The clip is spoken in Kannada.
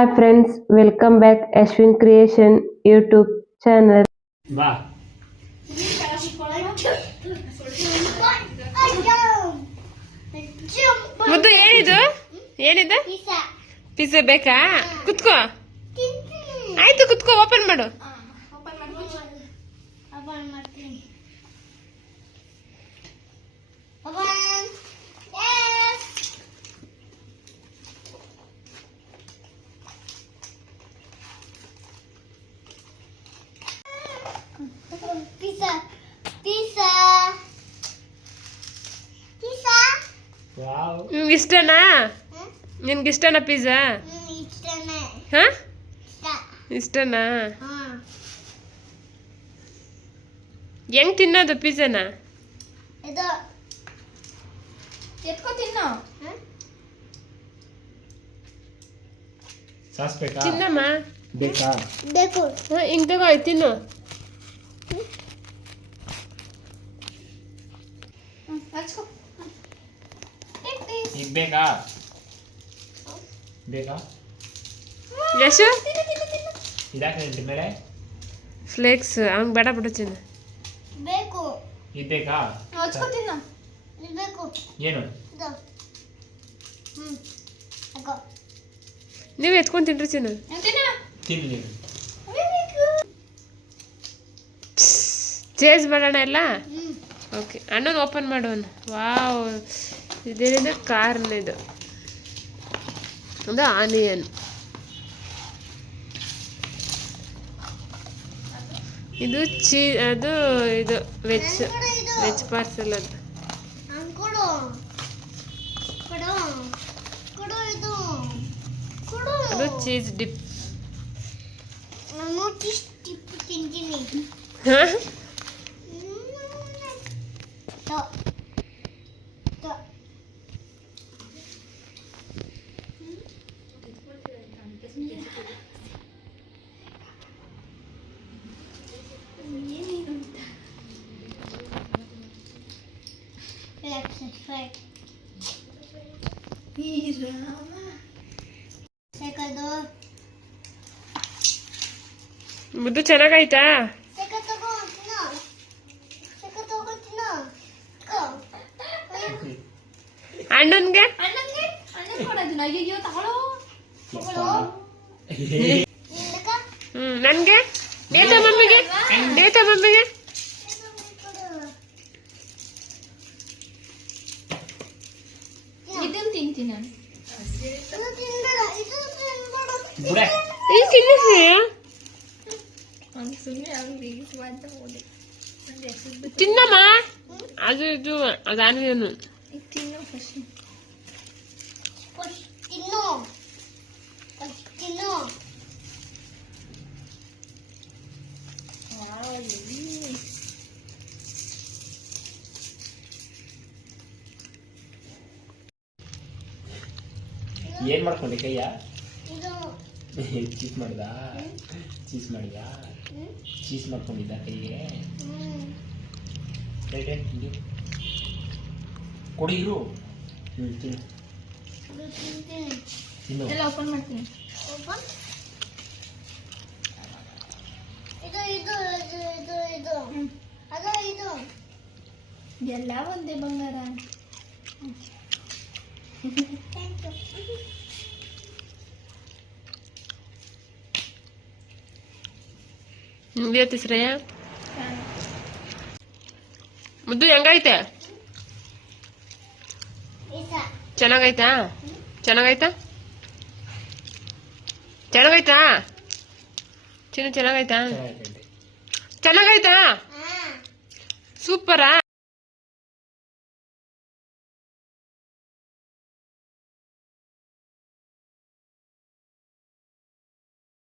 Hi friends, welcome back Ashwin Creation YouTube channel. ಬಾ ಮುದ್ದು ಏನಿದು ಏನಿದೆ ಪಿಜ್ಜಾ ಬೇಕಾ ಕುತ್ಕೋ ಆಯ್ತು ಕುತ್ಕೋ ಓಪನ್ ಮಾಡು ವಾವ್ ನಿಮ್ಗೆ ಇಷ್ಟನಾ ನಿನ್ಗೆ ಇಷ್ಟನಾ ಪಿಜ್ಜಾ ಹಾ ಇಷ್ಟನಾ ಹೆಂಗ್ ತಿನ್ನೋದು ಪಿಜ್ಜಾನ ಸಾಸ್ ಬೇಕಾ ತಿನ್ನಮ್ಮ ಬೇಕಾ ಹಿಂಗ್ ತಗೋ ಆಯ್ತು ತಿನ್ನು ಈಗ ಬೇಕಾ ಬೇಕಾ ಯಶು ಇದಾಕೆ ಮೇಲೆ ಫ್ಲೇಕ್ಸ್ ಅವ್ನ್ ಬೇಡ ಬಿಡು ಚಿನ್ನ ಬೇಕು ಇದು ಬೇಕಾ ಬೇಕು ಏನು ಅಗೋ ನೀವು ಎತ್ಕೊಂಡ್ ತಿನ್ರಿ ಚಿನ್ನ ತಿನ್ನು ನೀನು ಚೇಸ್ ಮಾಡೋಣ ಎಲ್ಲ ಓಕೆ ಅಣ್ಣನ ಓಪನ್ ಮಾಡೋಣ ವಾವ್ ಇದೇನಿದೆ ಕಾರ್ನ್ ಇದು ಅದು ಆನಿಯನ್ ಇದು ಅದು ಇದು ವೆಜ್ ಪಾರ್ಸಲ್ ಅದು ಕೊಡು ಕೊಡು ಕೊಡು ಇದು ಕೊಡು ಅದು ಚೀಸ್ ಡಿಪ್ ನಾನು ಟಿಪ್ ತಿಂತೀನಿ ಹಾಂ ಮುದ್ದು ಚೆನ್ನಾಗಾಯ್ತಾ ಅಣ್ಣನ್ಗೆ ನನ್ಗೆ ನೇತಾ ಮಮ್ಮಿಗೆ ಬುಡೆ ಇದು ತಿನ್ನಿಸಿ ತಿನ್ನಮ್ಮ ಅದು ಇದು ಅದು ಆನಿಯನ್ ತಿನ್ನು ಏನ್ ಮಾಡ್ಕೊಂಡೆ ಕೈಯ ಇದು ಚೀಸ್ ಮಾಡ್ದ ಚೀಸ್ ಮಾಡ್ಕೊಂಡಿದ್ದ ಕೈಗೆ ಕೊಡಿ ಇರು ತಿನ್ನು ತಿನ್ನು ಎಲ್ಲ ಓಪನ್ ಮಾಡ್ತೀನಿ ಓಪನ್ ಇದು ಇದು ಇದು ಇದು ಇದು ಅದು ಇದು ಎಲ್ಲ ಒಂದೇ ಬಂಗಾರ ಥ್ಯಾಂಕ್ ಯು ನಿಮ್ಗೆ ಶ್ರೇಯ ಮುದ್ದು ಹೆಂಗೈತೆ ಚೆನ್ನಾಗೈತಾ ಚೆನ್ನಾಗೈತಾ ಚಿನ್ನ ಚೆನ್ನಾಗೈತಾ ಸೂಪರಾ